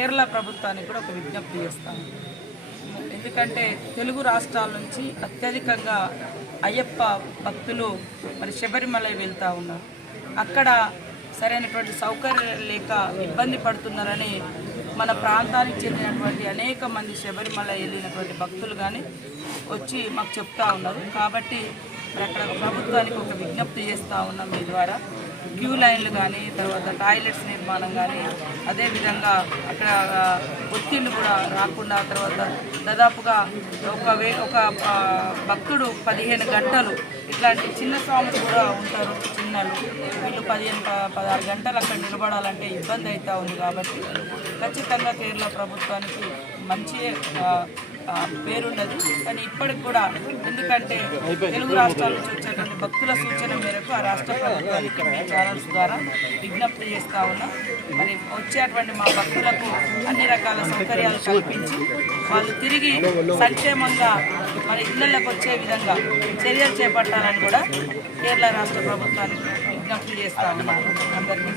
కేరళ ప్రభుత్వానికి కూడా ఒక విజ్ఞప్తి చేస్తాను. ఎందుకంటే తెలుగు రాష్ట్రాల నుంచి అత్యధికంగా అయ్యప్ప భక్తులు మరి శబరిమల వెళ్తూ ఉన్నారు. అక్కడ సరైనటువంటి సౌకర్యాలు లేక ఇబ్బంది పడుతున్నారని మన ప్రాంతానికి చెందినటువంటి అనేక మంది శబరిమల వెళ్ళినటువంటి భక్తులు కానీ వచ్చి మాకు చెప్తా ఉన్నారు. కాబట్టి మరి అక్కడ ప్రభుత్వానికి ఒక విజ్ఞప్తి చేస్తూ ఉన్నాం మీ ద్వారా. క్యూ లైన్లు కానీ, తర్వాత టాయిలెట్స్ నిర్మాణం కానీ, అదేవిధంగా అక్కడ ఒత్తిళ్లు కూడా రాకుండా, తర్వాత దాదాపుగా ఒక భక్తుడు 15 గంటలు, ఇట్లాంటి చిన్న స్వాములు కూడా ఉంటారు చిన్నలు, వీళ్ళు 15-16 గంటలు అక్కడ నిలబడాలంటే ఇబ్బంది అవుతూ ఉంది. కాబట్టి ఖచ్చితంగా కేరళ ప్రభుత్వానికి మంచి పేరున్నది. కానీ ఇప్పటికి కూడా ఎందుకంటే తెలుగు రాష్ట్రాల నుంచి వచ్చేటువంటి భక్తుల సూచన మేరకు ఆ రాష్ట్ర ప్రభుత్వానికి మీ ఛానల్స్ ద్వారా విజ్ఞప్తి చేస్తూ ఉన్నాం. మరి వచ్చేటువంటి మా భక్తులకు అన్ని రకాల సౌకర్యాలు కల్పించి వాళ్ళు తిరిగి సంక్షేమంగా మరి ఇళ్లకు వచ్చే విధంగా చర్యలు చేపట్టాలని కూడా కేరళ రాష్ట్ర ప్రభుత్వానికి విజ్ఞప్తి చేస్తూ ఉన్నాను అందరికీ.